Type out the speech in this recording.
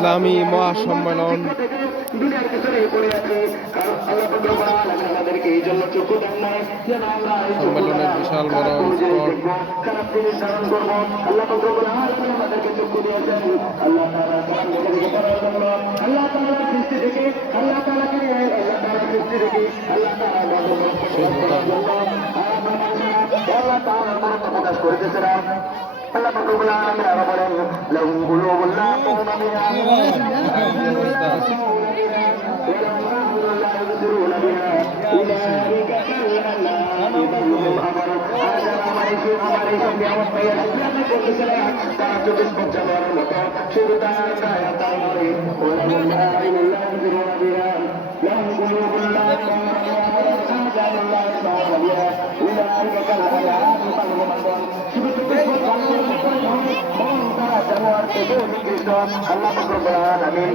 ইসলামী মহাসম্মেলন সম্মেলনের বিশাল বড় স্পট। প্রকাশ করেছে আল্লাহ রাব্বুল আলামিন আরো বলেন লাহুম কুলুবুন লা ইয়াফকাহুনা বিহা আল্লাহ রাব্বুল আলামিন